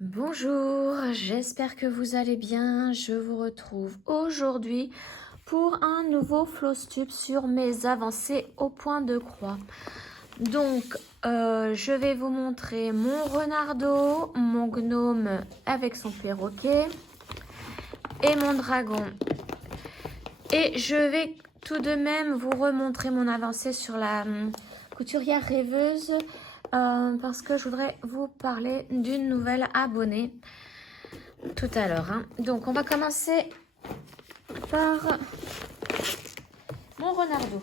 Bonjour, j'espère que vous allez bien. Je vous retrouve aujourd'hui pour un nouveau floss tube sur mes avancées au point de croix. Donc, je vais vous montrer mon renardeau, mon gnome avec son perroquet et mon dragon. Et je vais tout de même vous remontrer mon avancée sur la couturière rêveuse. Parce que je voudrais vous parler d'une nouvelle abonnée tout à l'heure. Donc, on va commencer par mon renardeau.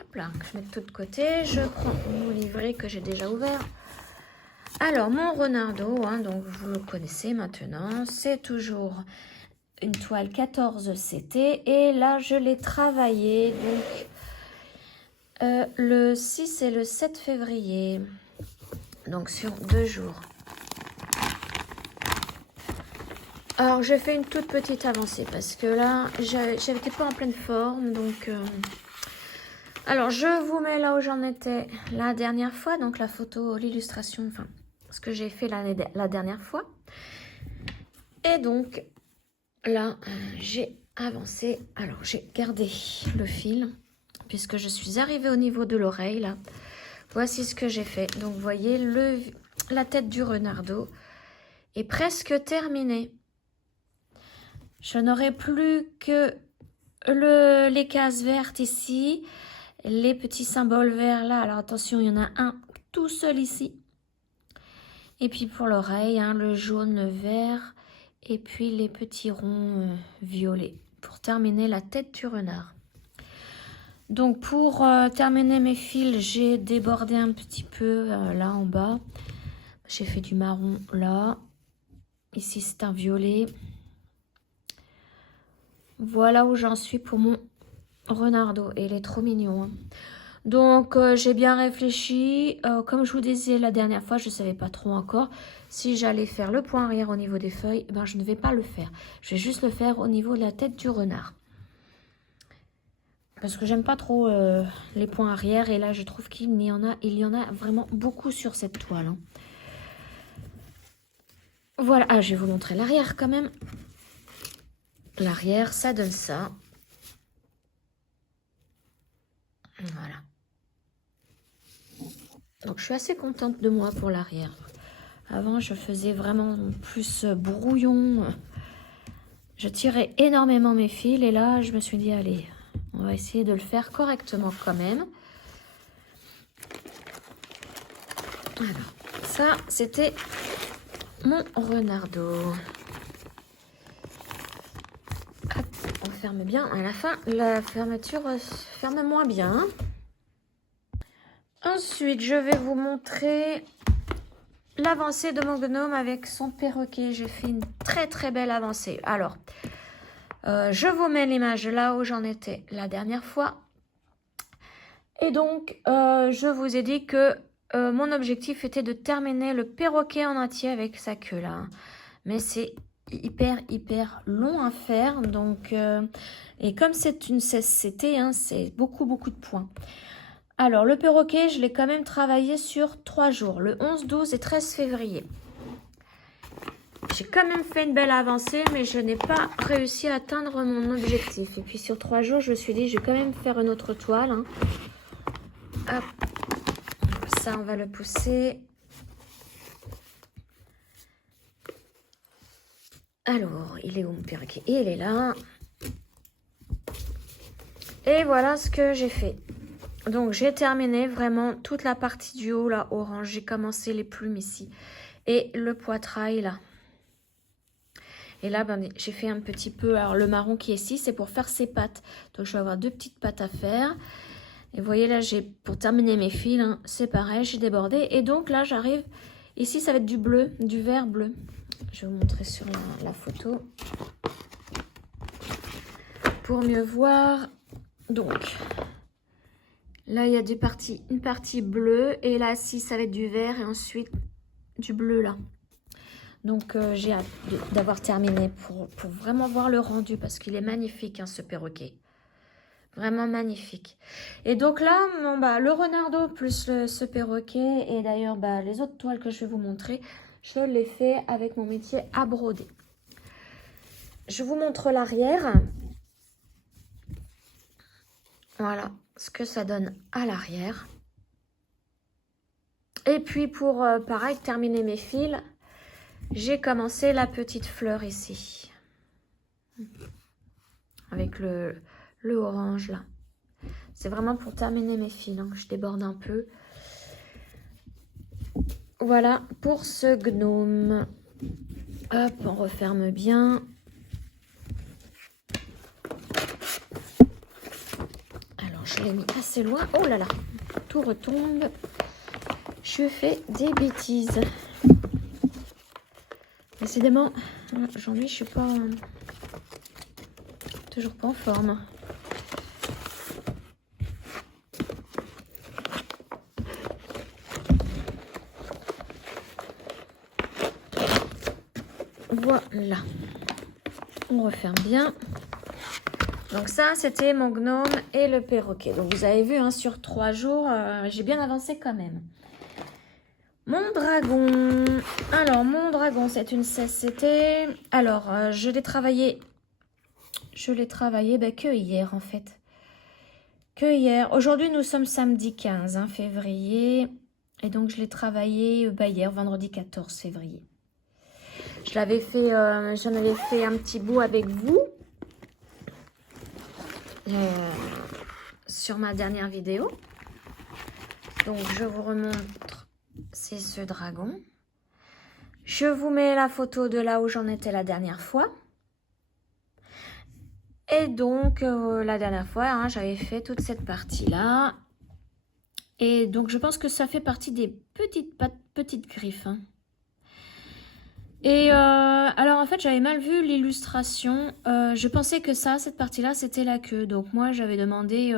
Hop là, je mets tout de côté. Je prends mon livret que j'ai déjà ouvert. Alors, mon renardeau, donc vous le connaissez maintenant, c'est toujours une toile 14 CT. Et là, je l'ai travaillé donc le 6 et le 7 février. Donc, sur 2 jours. Alors, j'ai fait une toute petite avancée parce que là, j'étais pas en pleine forme. Donc, alors, je vous mets là où j'en étais la dernière fois. Donc, la photo, l'illustration, enfin, ce que j'ai fait la dernière fois. Et donc, là, j'ai avancé. Alors, j'ai gardé le fil puisque je suis arrivée au niveau de l'oreille, là. Voici ce que j'ai fait. Donc, vous voyez, la tête du renardeau est presque terminée. Je n'aurai plus que les cases vertes ici, les petits symboles verts là. Alors attention, il y en a un tout seul ici. Et puis pour l'oreille, le jaune, le vert, et puis les petits ronds violets pour terminer la tête du renard. Donc pour terminer mes fils, j'ai débordé un petit peu là en bas. J'ai fait du marron là. Ici c'est un violet. Voilà où j'en suis pour mon renardeau. Et il est trop mignon. Donc, j'ai bien réfléchi. Comme je vous disais la dernière fois, je ne savais pas trop encore si j'allais faire le point arrière au niveau des feuilles. Ben, je ne vais pas le faire. Je vais juste le faire au niveau de la tête du renard. Parce que j'aime pas trop les points arrière. Et là, je trouve qu'il y en a vraiment beaucoup sur cette toile. Voilà. Ah, je vais vous montrer l'arrière quand même. L'arrière, ça donne ça. Voilà. Donc, je suis assez contente de moi pour l'arrière. Avant, je faisais vraiment plus brouillon. Je tirais énormément mes fils. Et là, je me suis dit, allez, on va essayer de le faire correctement quand même. Alors, ça, c'était mon renardeau. Hop, on ferme bien. À la fin, la fermeture ferme moins bien. Ensuite, je vais vous montrer l'avancée de mon gnome avec son perroquet. J'ai fait une très très belle avancée. Alors, je vous mets l'image là où j'en étais la dernière fois. Et donc, je vous ai dit que mon objectif était de terminer le perroquet en entier avec sa queue là. Mais c'est hyper long à faire. Donc, et comme c'est une 16CT, c'est beaucoup de points. Alors, le perroquet, je l'ai quand même travaillé sur 3 jours, le 11, 12 et 13 février. J'ai quand même fait une belle avancée, mais je n'ai pas réussi à atteindre mon objectif. Et puis sur 3 jours, je me suis dit, je vais quand même faire une autre toile. Hop. Ça, on va le pousser. Alors, il est où mon perroquet? Il est là. Et voilà ce que j'ai fait. Donc, j'ai terminé vraiment toute la partie du haut, là, orange. J'ai commencé les plumes ici. Et le poitrail, là. Et là, j'ai fait un petit peu... Alors, le marron qui est ici, c'est pour faire ses pattes. Donc, je vais avoir 2 petites pattes à faire. Et vous voyez, là, pour terminer mes fils, c'est pareil, j'ai débordé. Et donc, là, j'arrive... Ici, ça va être du bleu, du vert bleu. Je vais vous montrer sur la photo. Pour mieux voir. Donc... Là, il y a une partie bleue. Et là, si ça va être du vert et ensuite du bleu là. Donc, j'ai hâte d'avoir terminé pour vraiment voir le rendu. Parce qu'il est magnifique, ce perroquet. Vraiment magnifique. Et donc là, bon, bah, le renardeau plus ce perroquet, et d'ailleurs bah, les autres toiles que je vais vous montrer, je les fais avec mon métier à broder. Je vous montre l'arrière. Voilà ce que ça donne à l'arrière. Et puis pour, pareil, terminer mes fils, j'ai commencé la petite fleur ici. Avec le orange là. C'est vraiment pour terminer mes fils, hein, que je déborde un peu. Voilà pour ce gnome. Hop, on referme bien. Alors, je l'ai mis assez loin. Oh là là, tout retombe. Je fais des bêtises. Décidément, aujourd'hui, je suis pas... toujours pas en forme. Voilà. On referme bien. Donc ça, c'était mon gnome et le perroquet. Donc vous avez vu, hein, sur 3 jours, j'ai bien avancé quand même. Mon dragon. Alors, mon dragon, c'est une CSCT. Alors, je l'ai travaillé que hier, en fait. Que hier. Aujourd'hui, nous sommes samedi 15 février. Et donc, je l'ai travaillé hier, vendredi 14 février. J'en avais fait un petit bout avec vous. Sur ma dernière vidéo. Donc, je vous remontre. C'est ce dragon. Je vous mets la photo de là où j'en étais la dernière fois. Et donc, la dernière fois, hein, j'avais fait toute cette partie-là. Et donc, je pense que ça fait partie des petites griffes. Hein. Et alors, en fait, j'avais mal vu l'illustration. Je pensais que cette partie-là, c'était la queue. Donc, moi, j'avais demandé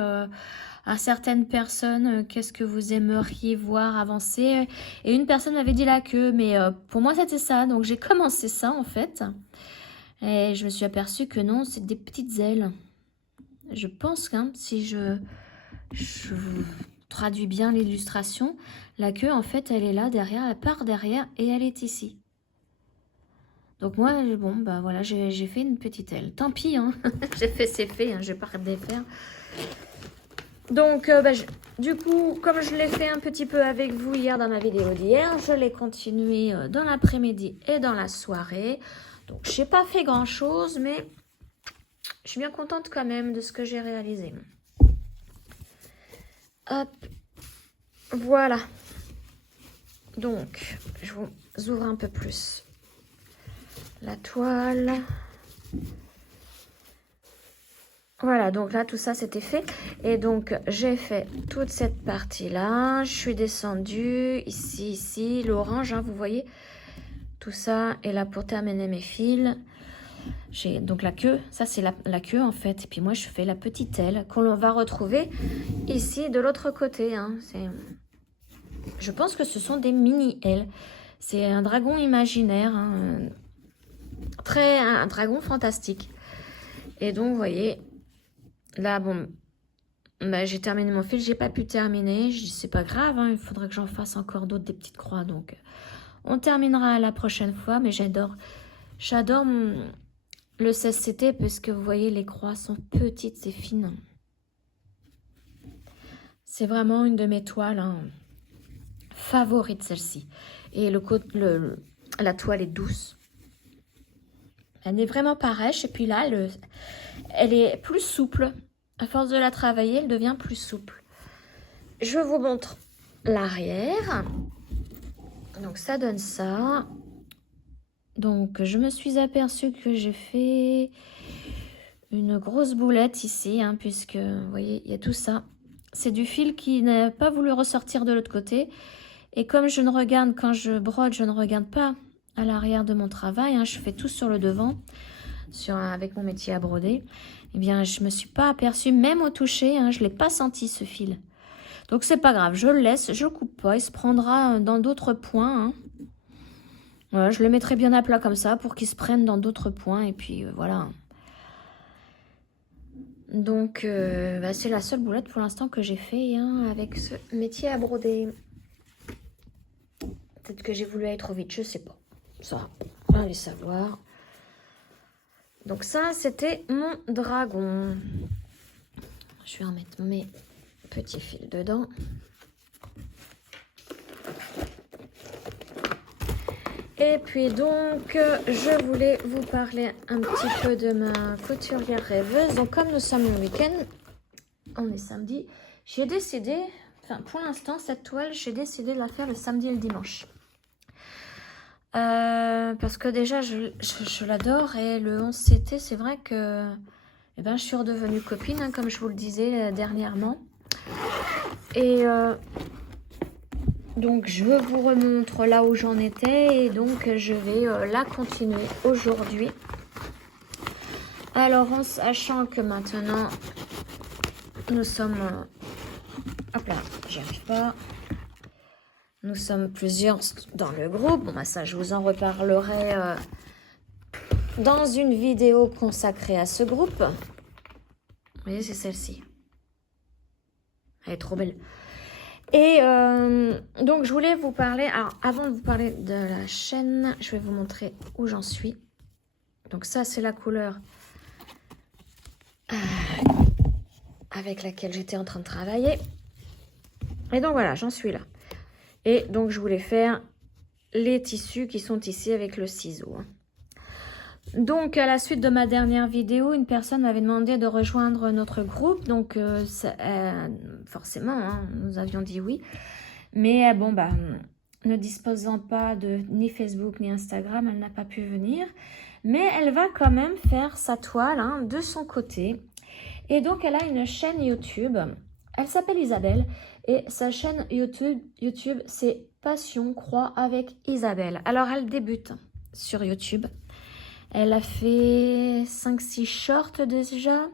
à certaines personnes qu'est-ce que vous aimeriez voir avancer. Et une personne m'avait dit la queue. Mais pour moi, c'était ça. Donc, j'ai commencé ça, en fait. Et je me suis aperçue que non, c'est des petites ailes. Je pense que si je vous traduis bien l'illustration, la queue, en fait, elle est là derrière, elle part derrière et elle est ici. Donc moi, bon, bah voilà, j'ai fait une petite aile. Tant pis, hein. J'ai fait, c'est fait, hein, je vais pas défaire. Donc, du coup, comme je l'ai fait un petit peu avec vous hier dans ma vidéo d'hier, je l'ai continué dans l'après-midi et dans la soirée. Donc, je n'ai pas fait grand-chose, mais je suis bien contente quand même de ce que j'ai réalisé. Hop, voilà. Donc, je vous ouvre un peu plus la toile. Voilà, donc là, tout ça, c'était fait. Et donc, j'ai fait toute cette partie-là. Je suis descendue ici, l'orange, hein, vous voyez. Tout ça. Et là, pour terminer mes fils, j'ai donc la queue. Ça, c'est la queue, en fait. Et puis moi, je fais la petite aile qu'on va retrouver ici, de l'autre côté. Hein. Je pense que ce sont des mini-ailes. C'est un dragon imaginaire. Hein. Un dragon fantastique. Et donc, vous voyez... Là, bon, bah, j'ai terminé mon fil, j'ai pas pu terminer. Je dis, c'est pas grave, hein, il faudrait que j'en fasse encore d'autres, des petites croix. Donc, on terminera la prochaine fois. Mais j'adore le CSCT parce que vous voyez, les croix sont petites et fines. C'est vraiment une de mes toiles favorites, celle-ci. Et la toile est douce. Elle n'est vraiment pas rêche. Et puis là, elle est plus souple. À force de la travailler, elle devient plus souple. Je vous montre l'arrière. Donc, ça donne ça. Donc, je me suis aperçue que j'ai fait une grosse boulette ici, hein, puisque, vous voyez, il y a tout ça. C'est du fil qui n'a pas voulu ressortir de l'autre côté. Et comme je ne regarde, quand je brode, je ne regarde pas à l'arrière de mon travail. Hein, je fais tout sur le devant, avec mon métier à broder. Eh bien, je ne me suis pas aperçue, même au toucher, hein, je ne l'ai pas senti ce fil. Donc, c'est pas grave, je le laisse, je ne le coupe pas, il se prendra dans d'autres points. Hein. Voilà, je le mettrai bien à plat comme ça pour qu'il se prenne dans d'autres points. Et puis, voilà. Donc, c'est la seule boulette pour l'instant que j'ai fait hein, avec ce métier à broder. Peut-être que j'ai voulu aller trop vite, je sais pas. Ça, allez savoir. Donc ça, c'était mon dragon. Je vais remettre mes petits fils dedans. Et puis donc, je voulais vous parler un petit peu de ma couturière rêveuse. Donc comme nous sommes le week-end, on est samedi, j'ai décidé, enfin pour l'instant cette toile, j'ai décidé de la faire le samedi et le dimanche. Parce que déjà je l'adore et le 11 CT, c'est vrai que eh ben, je suis redevenue copine, hein, comme je vous le disais dernièrement. Et donc je vous remontre là où j'en étais et donc je vais la continuer aujourd'hui. Alors en sachant que maintenant nous sommes... hop là, j'y arrive pas. Nous sommes plusieurs dans le groupe. Bon, bah ça, je vous en reparlerai dans une vidéo consacrée à ce groupe. Vous voyez, c'est celle-ci. Elle est trop belle. Et donc, je voulais vous parler... Alors, avant de vous parler de la chaîne, je vais vous montrer où j'en suis. Donc, ça, c'est la couleur avec laquelle j'étais en train de travailler. Et donc, voilà, j'en suis là. Et donc, je voulais faire les tissus qui sont ici avec le ciseau. Donc, à la suite de ma dernière vidéo, une personne m'avait demandé de rejoindre notre groupe. Donc, forcément, hein, nous avions dit oui. Mais bon, bah, ne disposant pas de ni Facebook ni Instagram, elle n'a pas pu venir. Mais elle va quand même faire sa toile hein, de son côté. Et donc, elle a une chaîne YouTube. Elle s'appelle Isabelle. Et sa chaîne YouTube, c'est Passion Croix avec Isabelle. Alors, elle débute sur YouTube. Elle a fait 5-6 shorts déjà,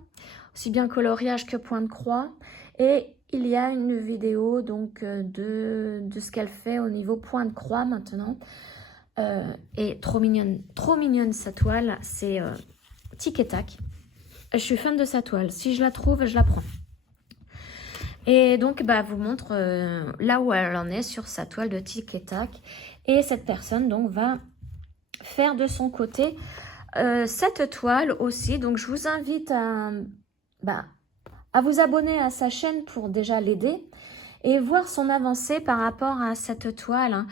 aussi bien coloriage que point de croix. Et il y a une vidéo donc de ce qu'elle fait au niveau point de croix maintenant. Et trop mignonne sa toile, c'est tic et tac. Je suis fan de sa toile, si je la trouve, je la prends. Et donc, bah, vous montre là où elle en est sur sa toile de tic et tac. Et cette personne donc va faire de son côté cette toile aussi. Donc, je vous invite à vous abonner à sa chaîne pour déjà l'aider et voir son avancée par rapport à cette toile hein,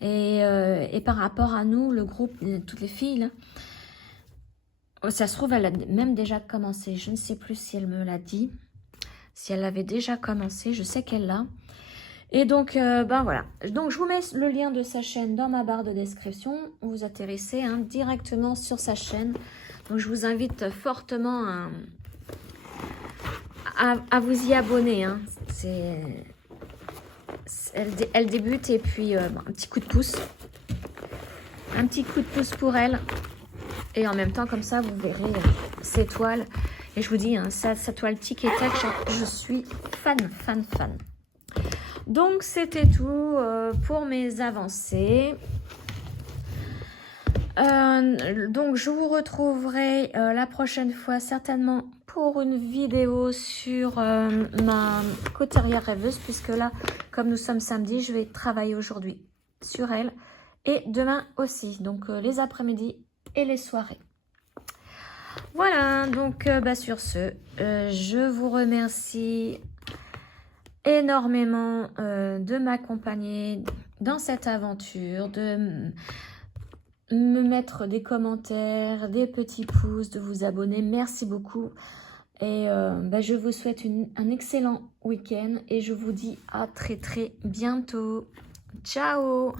et par rapport à nous, le groupe, toutes les filles. Là. Ça se trouve, elle a même déjà commencé. Je ne sais plus si elle me l'a dit. Si elle avait déjà commencé, je sais qu'elle l'a. Et donc, voilà. Donc, je vous mets le lien de sa chaîne dans ma barre de description. Vous atterrissez hein, directement sur sa chaîne. Donc, je vous invite fortement à vous y abonner. Hein. Elle débute et puis un petit coup de pouce. Un petit coup de pouce pour elle. Et en même temps, comme ça, vous verrez ses toiles. Et je vous dis, hein, sa toile tic et tac, je suis fan. Donc, c'était tout pour mes avancées. Donc, je vous retrouverai la prochaine fois, certainement, pour une vidéo sur ma couturière rêveuse. Puisque là, comme nous sommes samedi, je vais travailler aujourd'hui sur elle. Et demain aussi. Donc, les après-midi et les soirées. Voilà, donc sur ce, je vous remercie énormément de m'accompagner dans cette aventure, de me mettre des commentaires, des petits pouces, de vous abonner. Merci beaucoup. Et je vous souhaite un excellent week-end et je vous dis à très bientôt. Ciao!